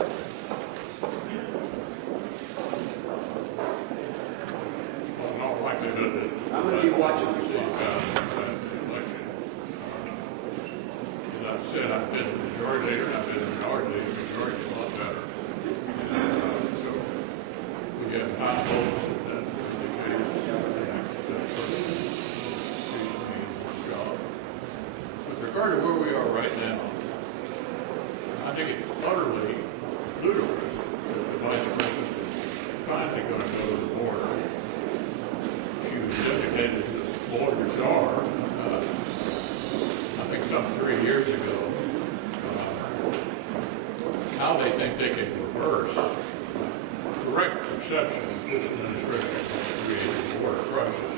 In all likelihood, this I'm going to be watching this election. As I've said, I've been the majority leader, and I've been the minority leader. The majority is a lot better. And, so we have high hopes that that is the case for the next person who job. With regard to where we are right now, I think it's utterly ludicrous that the vice president is finally going to go to the border. She was designated as the border czar, I think some 3 years ago. How they think they can reverse correct perception of this administration has created a border crisis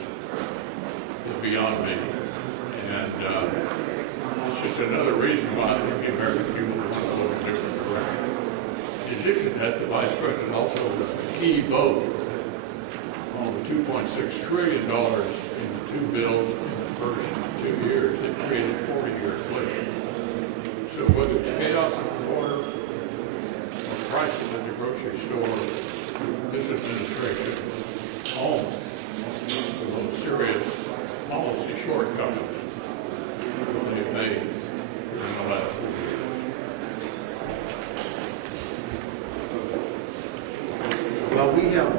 is beyond me. And it's just another reason why I think the American people are going to go in a different direction. In addition to that, the vice president also was a key vote on the $2.6 trillion in the two bills in the first 2 years that created 40-year inflation. So whether it's chaos at the border or prices at the grocery store, this administration owns the most serious policy shortcomings that they've made in the last 4 years. Well, we have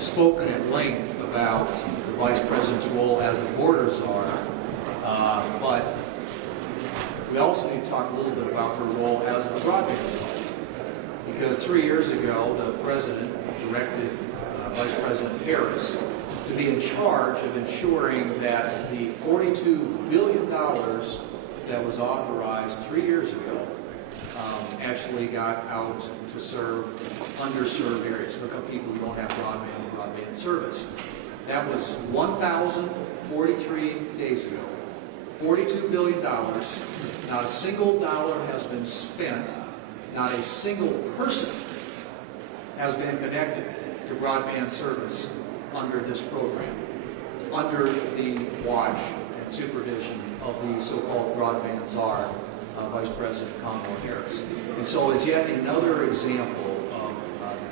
spoken at length about the Vice President's role as the border czar, but we also need to talk a little bit about her role as the broadband czar. Because 3 years ago, the President directed Vice President Harris to be in charge of ensuring that the $42 billion that was authorized 3 years ago actually got out to serve underserved areas. Look up people who don't have broadband service. That was 1,043 days ago. $42 billion. Not a single dollar has been spent. Not a single person has been connected to broadband service under this program, under the watch and supervision of the so-called broadband czar, Vice President Kamala Harris. And so it's yet another example of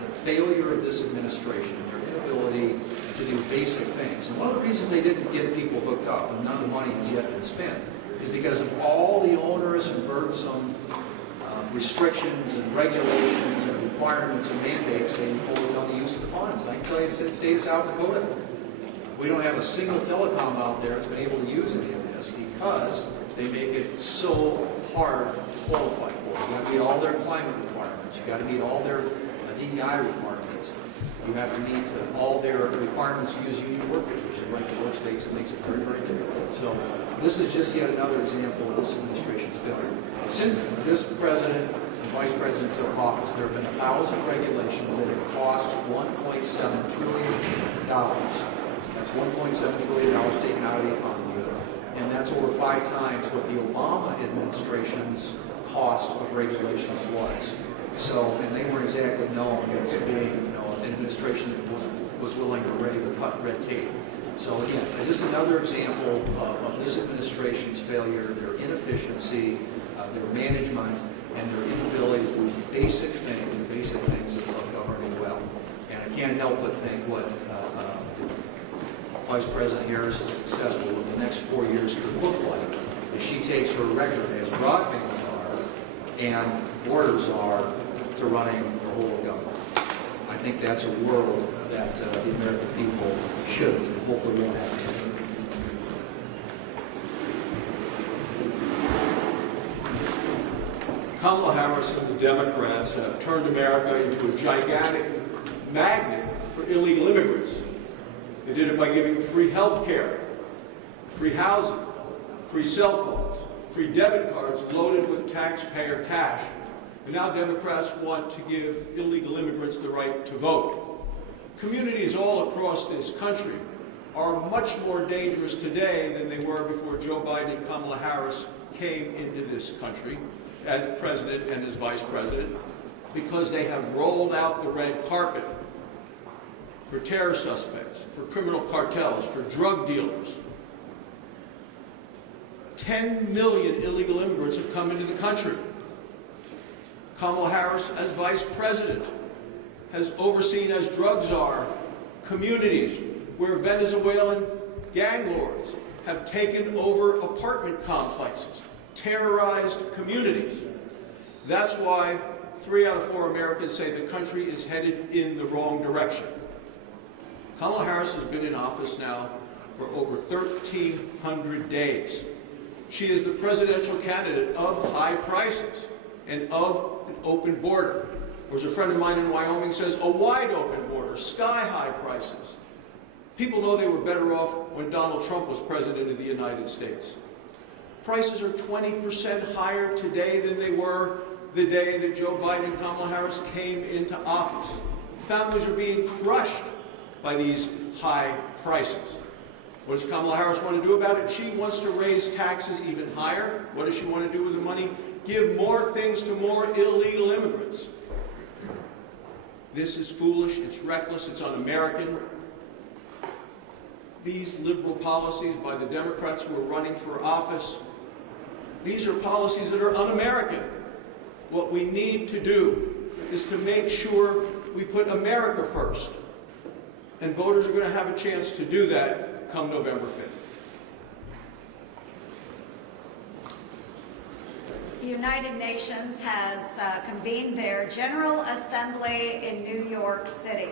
the failure of this administration and their inability to do basic things. And one of the reasons they didn't get people hooked up and none of the money has yet been spent is because of all the onerous and burdensome restrictions and regulations and requirements and mandates they imposed on the use of the funds. I can tell you it's in the state of South Dakota. We don't have a single telecom out there that's been able to use any of this because they make it so hard to qualify for. You've got to meet all their climate requirements. You've got to meet all their DEI requirements. You have to meet all their requirements to use union workers, which is like the work states, it makes it very, very difficult. So this is just yet another example of this administration's failure. Since this president and vice president took office, there have been 1,000 regulations that have cost $1.7 trillion. That's $1.7 trillion taken out of the economy. And that's over 5 times what the Obama administration's cost of regulations was. So, and they weren't exactly known as being, an administration that was willing or ready to cut red tape. So again, just another example of this administration's failure, their inefficiency, their management, and their inability to do the basic things of governing well. And I can't help but think what Vice President Harris is successful with the next 4 years could look like if she takes her record as broadband czar and border czar to running the whole of government. I think that's a world that the American people should and hopefully won't have to. Kamala Harris and the Democrats have turned America into a gigantic magnet for illegal immigrants. They did it by giving free health care, free housing, free cell phones, free debit cards loaded with taxpayer cash. And now Democrats want to give illegal immigrants the right to vote. Communities all across this country are much more dangerous today than they were before Joe Biden and Kamala Harris came into this country as president and as vice president, because they have rolled out the red carpet for terror suspects, for criminal cartels, for drug dealers. 10 million illegal immigrants have come into the country. Kamala Harris, as vice president, has overseen as drug czar communities where Venezuelan gang lords have taken over apartment complexes, terrorized communities. That's why 3 out of 4 Americans say the country is headed in the wrong direction. Kamala Harris has been in office now for over 1,300 days. She is the presidential candidate of high prices and of an open border. Or as a friend of mine in Wyoming says, a wide open border, sky-high prices. People know they were better off when Donald Trump was president of the United States. Prices are 20% higher today than they were the day that Joe Biden and Kamala Harris came into office. Families are being crushed by these high prices. What does Kamala Harris want to do about it? She wants to raise taxes even higher. What does she want to do with the money? Give more things to more illegal immigrants. This is foolish, it's reckless, it's un-American. These liberal policies by the Democrats who are running for office, these are policies that are un-American. What we need to do is to make sure we put America first. And voters are going to have a chance to do that come November 5th. The United Nations has convened their General Assembly in New York City.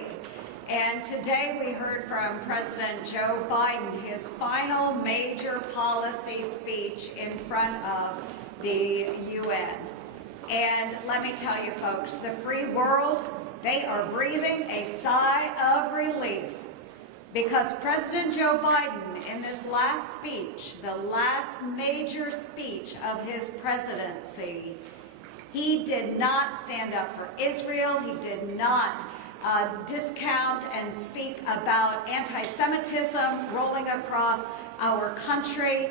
And today we heard from President Joe Biden his final major policy speech in front of the UN. And let me tell you folks, the free world, they are breathing a sigh of relief because President Joe Biden in this last speech, the last major speech of his presidency, he did not stand up for Israel. He did not discount and speak about anti-Semitism rolling across our country.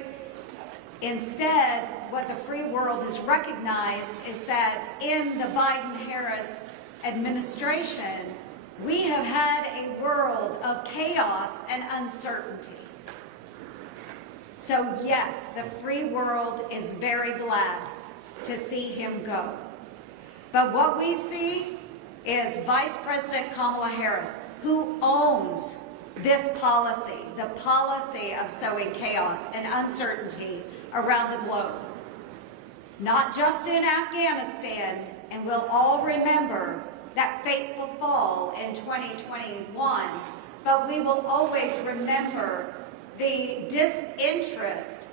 Instead, what the free world has recognized is that in the Biden-Harris administration, we have had a world of chaos and uncertainty. So yes, the free world is very glad to see him go. But what we see is Vice President Kamala Harris, who owns this policy, the policy of sowing chaos and uncertainty around the globe. Not just in Afghanistan, and we'll all remember that fateful fall in 2021, but we will always remember the disinterest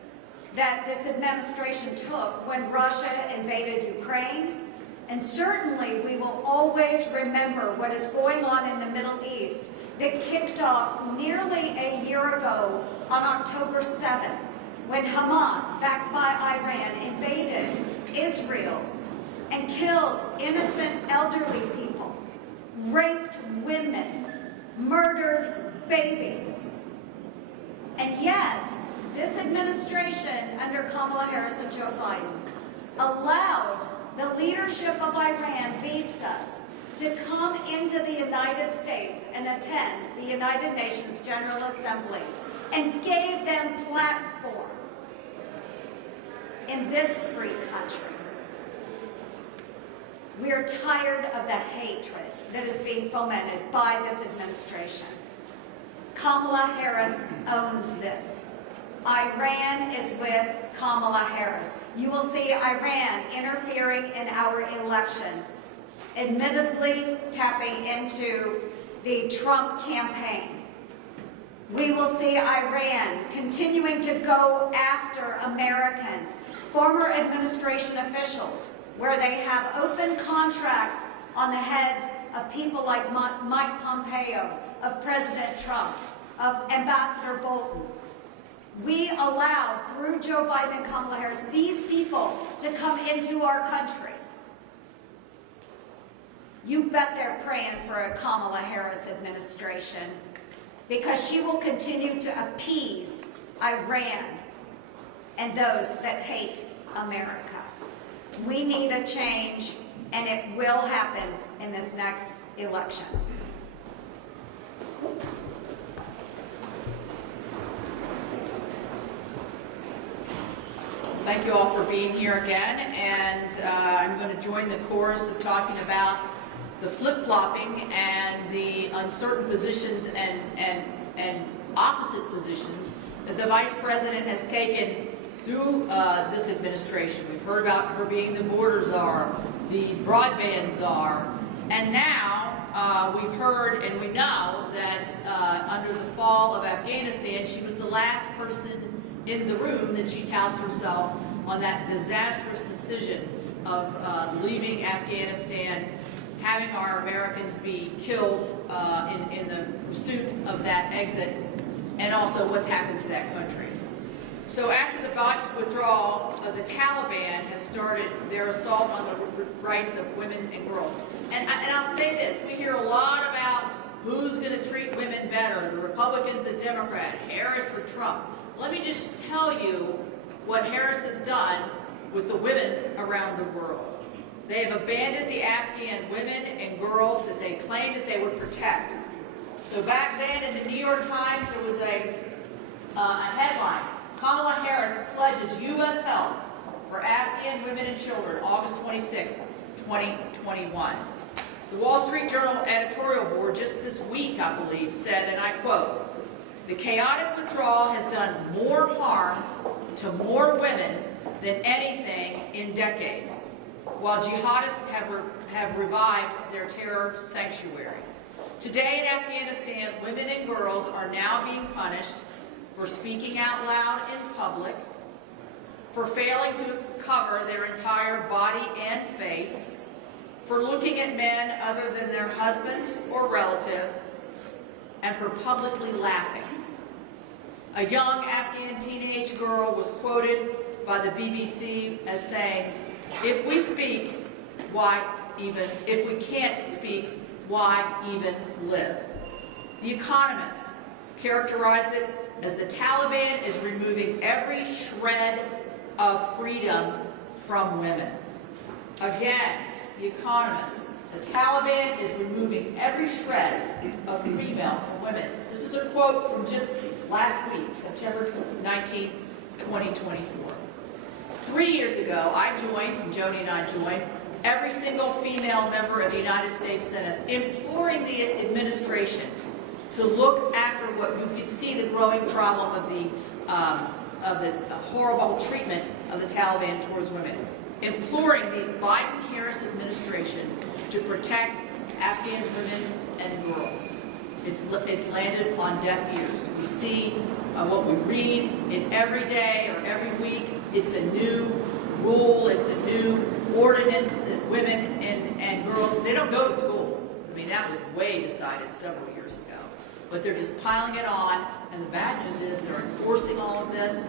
that this administration took when Russia invaded Ukraine. And certainly we will always remember what is going on in the Middle East that kicked off nearly a year ago on October 7th, when Hamas, backed by Iran, invaded Israel and killed innocent elderly people, raped women, murdered babies. And yet, this administration under Kamala Harris and Joe Biden allowed the leadership of Iran visas to come into the United States and attend the United Nations General Assembly and gave them platform in this free country. We are tired of the hatred that is being fomented by this administration. Kamala Harris owns this. Iran is with Kamala Harris. You will see Iran interfering in our election, admittedly tapping into the Trump campaign. We will see Iran continuing to go after Americans, former administration officials, where they have open contracts on the heads of people like Mike Pompeo, of President Trump, of Ambassador Bolton. We allowed, through Joe Biden and Kamala Harris, these people to come into our country. You bet they're praying for a Kamala Harris administration because she will continue to appease Iran and those that hate America. We need a change, and it will happen in this next election. Thank you all for being here again, and I'm going to join the chorus of talking about the flip-flopping and the uncertain positions and opposite positions that the Vice President has taken through this administration. We've heard about her being the border czar, the broadband czar, and now we've heard and we know that under the fall of Afghanistan, she was the last person in the room that she touts herself on that disastrous decision of leaving Afghanistan, having our Americans be killed in the pursuit of that exit, and also what's happened to that country. So after the botched withdrawal, the Taliban has started their assault on the rights of women and girls. And I'll say this, we hear a lot about who's going to treat women better, the Republicans, the Democrats, Harris or Trump. Let me just tell you what Harris has done with the women around the world. They have abandoned the Afghan women and girls that they claimed that they would protect. So back then in the New York Times, there was a headline, Kamala Harris pledges U.S. help for Afghan women and children, August 26, 2021. The Wall Street Journal editorial board just this week, I believe, said, and I quote, "The chaotic withdrawal has done more harm to more women than anything in decades, while jihadists have revived their terror sanctuary. Today in Afghanistan, women and girls are now being punished for speaking out loud in public, for failing to cover their entire body and face, for looking at men other than their husbands or relatives, and for publicly laughing." A young Afghan teenage girl was quoted by the BBC as saying, "If we speak, why even, if we can't speak, why even live?" The Economist characterized it as the Taliban is removing every shred of freedom from women. Again, The Economist, the Taliban is removing every shred of freedom from women. This is a quote from just last week, September 19, 2024. 3 years ago, I joined, and Joni and I joined, every single female member of the United States Senate, imploring the administration to look after what you could see the growing problem of the horrible treatment of the Taliban towards women, imploring the Biden-Harris administration to protect Afghan women and girls. It's landed upon deaf ears. We see what we read in every day or every week. It's a new rule, it's a new ordinance that women and girls, they don't go to school. I mean, that was way decided several years ago. But they're just piling it on, and the bad news is they're enforcing all of this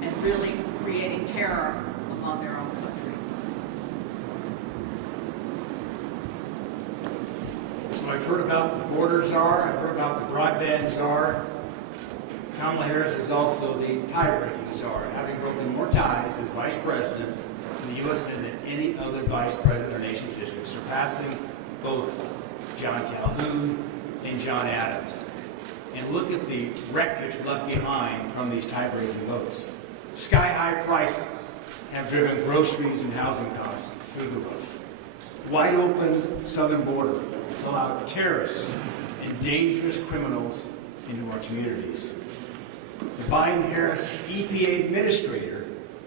and really creating terror among their own country. So I've heard about the border czar, I've heard about the broadband czar. Kamala Harris is also the tie-breaking czar, having broken more ties as vice president in the U.S. than any other vice president in our nation's history, surpassing both John Calhoun and John Adams. And look at the wreckage left behind from these tie-breaking votes. Sky-high prices have driven groceries and housing costs through the roof. Wide open southern border has allowed terrorists and dangerous criminals into our communities. The Biden-Harris EPA administrator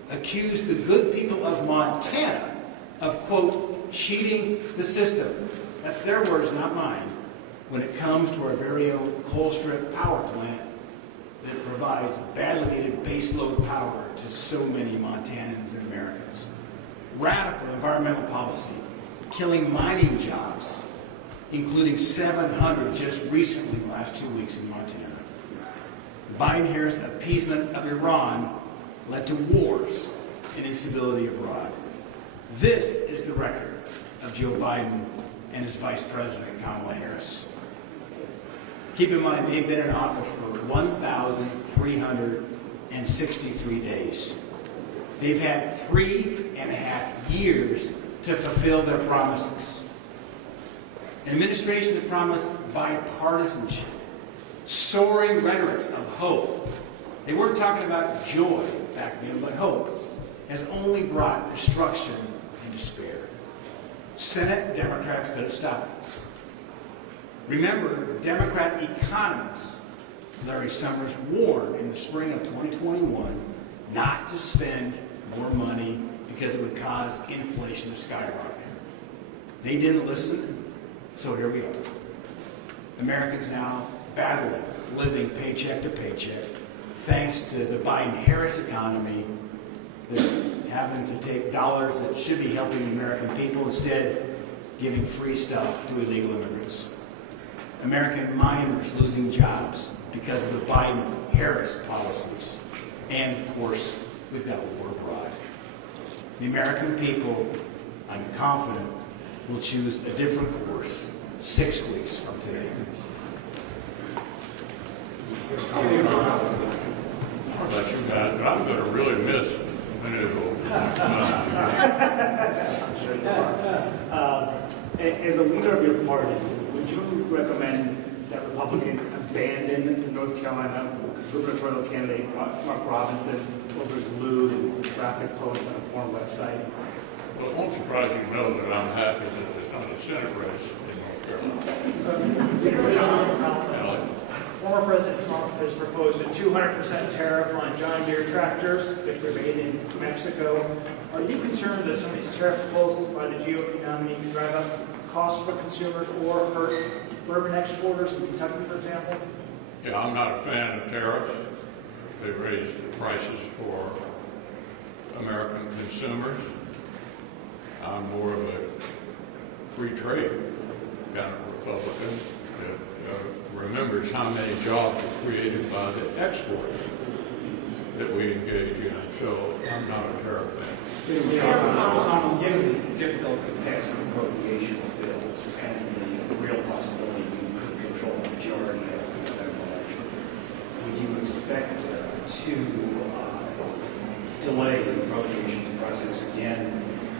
accused the good people of Montana of, quote, cheating the system. That's their words, not mine, when it comes to our very own Colstrip power plant that provides badly needed baseload power to so many Montanans and Americans. Radical environmental policy, killing mining jobs, including 700 just recently in the last 2 weeks in Montana. Biden-Harris appeasement of Iran led to wars and instability abroad. This is the record of Joe Biden and his Vice President, Kamala Harris. Keep in mind, they've been in office for 1,363 days. They've had 3.5 years to fulfill their promises. An administration that promised bipartisanship, soaring rhetoric of hope. They weren't talking about joy back then, but hope. has only brought destruction and despair. Senate Democrats could have stopped this. Remember, Democrat economist Larry Summers warned in the spring of 2021 not to spend more money because it would cause inflation to skyrocket. They didn't listen, so here we are. Americans now battling, living paycheck to paycheck, thanks to the Biden-Harris economy. They're having to take dollars that should be helping the American people, instead giving free stuff to illegal immigrants. American miners losing jobs because of the Biden-Harris policies. And of course, we've got a war abroad. The American people, I'm confident, will choose a different course 6 weeks from today. I don't know about you guys, but I'm going to really miss a minute ago. As a leader of your party, would you recommend that Republicans abandon the North Carolina gubernatorial candidate Mark Robinson over his lewd and graphic posts on a porn website? Well, it won't surprise you to know that I'm happy that there's not a Senate race in North Carolina. Former President Trump has proposed a 200% tariff on John Deere tractors if they're made in Mexico. Are you concerned that some of these tariff proposals by the GOP nominee could drive up costs for consumers or hurt bourbon exporters in Kentucky, for example? Yeah, I'm not a fan of tariffs. They raise the prices for American consumers. I'm more of a free trade kind of Republican that remembers how many jobs are created by the exports that we engage in. So I'm not a tariff fan. Given the difficulty of passing appropriation bills and the real possibility we could control the majority of the federal election, would you expect to delay the appropriations process again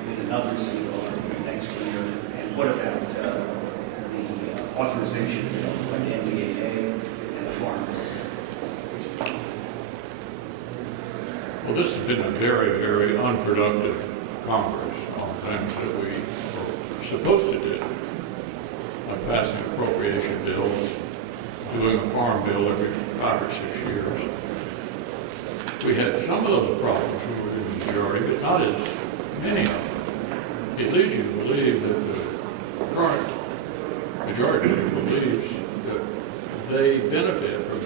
with another cycle next year? And what about the authorization bills like NDAA and the Farm Bill? Well, this has been a very, very unproductive Congress on things that we were supposed to do, like passing appropriation bills, doing a farm bill every 5 or 6 years. We had some of those problems when we were in the majority, but not as many of them. It leads you to believe that the current majority believes that they benefit from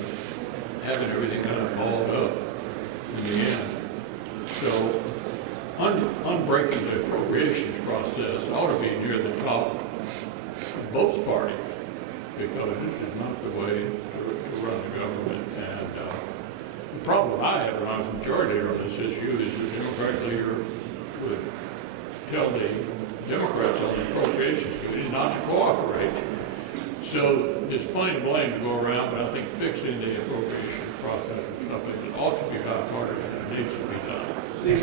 having everything kind of balled up in the end. So unbreaking the appropriations process ought to be near the top of both parties, because this is not the way to run the government. And the problem I had when I was majority leader on this issue is the Democratic leader would tell the Democrats on the appropriations committee not to cooperate. So it's plain to blame to go around, but I think fixing the appropriation process is something that ought to be bipartisan and needs to be done. Please,